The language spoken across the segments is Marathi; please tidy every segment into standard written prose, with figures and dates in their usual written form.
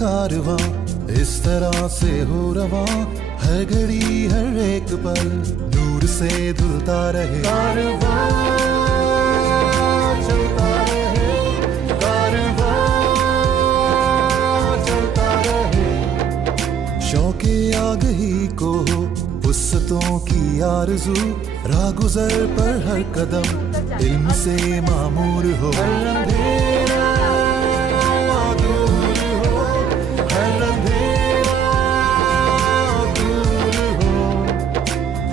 कारवां इस तरह से हो रवा है, घड़ी हर एक पल नूर से धुलता रहे। कारवां चलता रहे, कारवां चलता रहे। शौके आगही को हो वुसअतों की आरज़ू, राह गुज़र पर हर कदम इल्म से मामूर हो। हर अंधेरा दूर हो, हर अंधेरा दूर हो।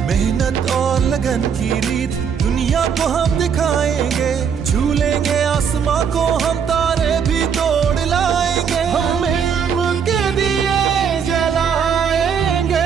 मेहनत और लगन की रीत दुनिया को हम दिखाएंगे, छू लेंगे आसमां को हम, तारे भी तोड़ लाएंगे। हम इल्म के दिए जलाएंगे।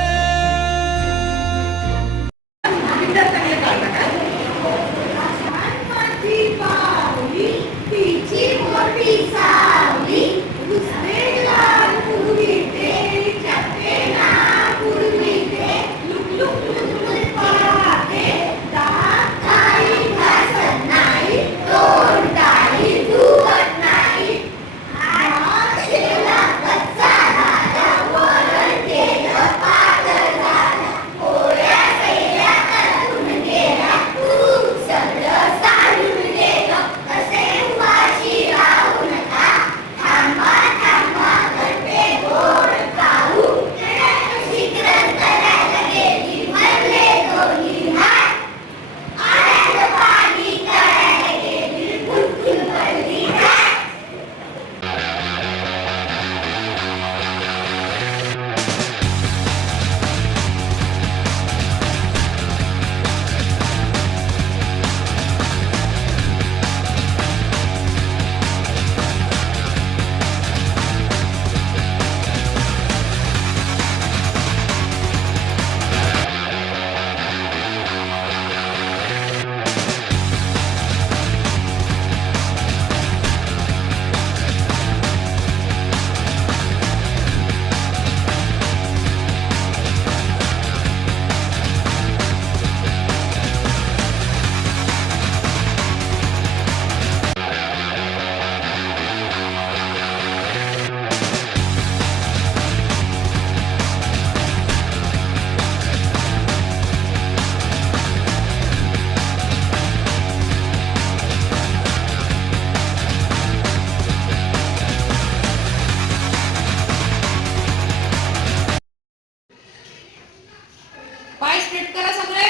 पाय स्ट्रेट करा सगळे,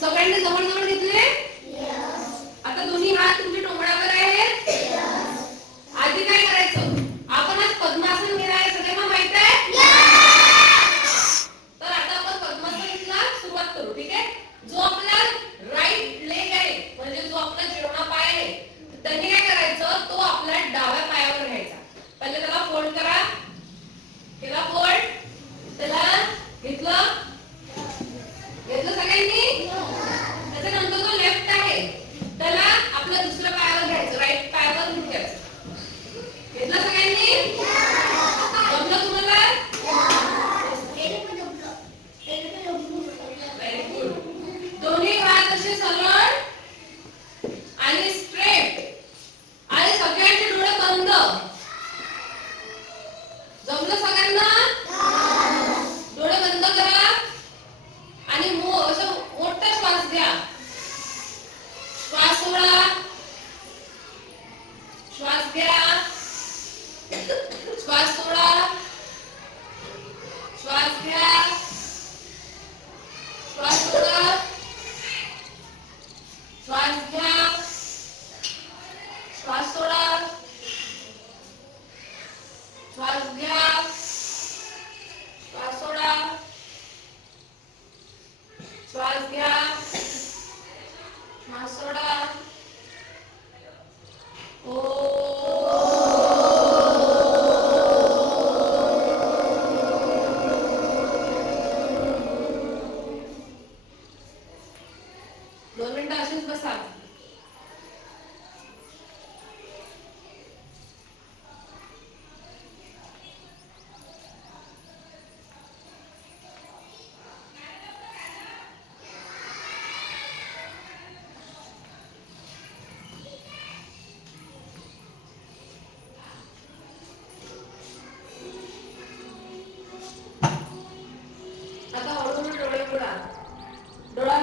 सगळ्यांनी जवळ जवळ घेतले। आता दोन्ही हात तुमच्या टोंगणावर आहेत। आधी काय करायचं, आपण आज पद्मासन घेणार आहे, सगळ्यांना माहित आहे? तर आता आपण पद्मासनाला सुरुवात करू, ठीक आहे? जो आपला राईट लेग आहे, म्हणजे जो आपला जिरोणा पाय आहे, त्यांनी काय करायचं, तो आपल्या डाव्या पायावर घ्यायचा। पहिले त्याला फोल्ड करा, केला फोल्ड, त्याला घेतलं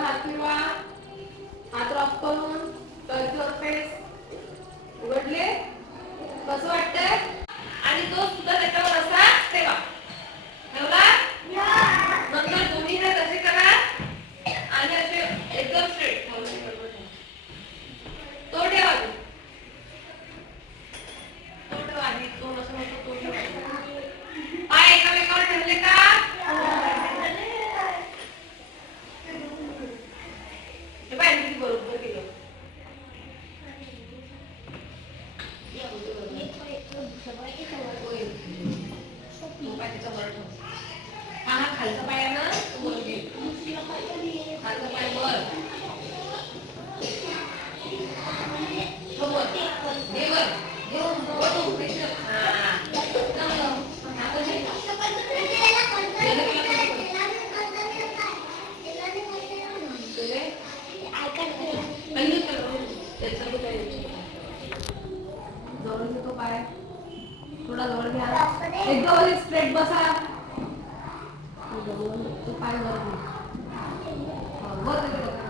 हात फिरवा. हात रॉक करून टच युअर फेस. उघडले. कसं वाटतंय? आणि तो सुद्धा त्याच्यावर असा ठेवा. ठेवला? नंतर दोन्ही हात असे करा आणि असे एकदम स्ट्रेट तो ठेवा. तो ठेवा आधी. तो असं म्हणतो तो ठेवा. पाय एकामेकावर ठेवले का? हे पाय मी बरोबर केलं. हा हा खालचा पाय आहे ना तो वर घे. खालचा पाय वर. तो वर. घे वर. घे वर तो प्रेशर. हा. आता घे. जवळ घेतो पाय. थोडा जवळ घ्या. एकदम स्ट्रेट बसा. तो पाय वर घे. वर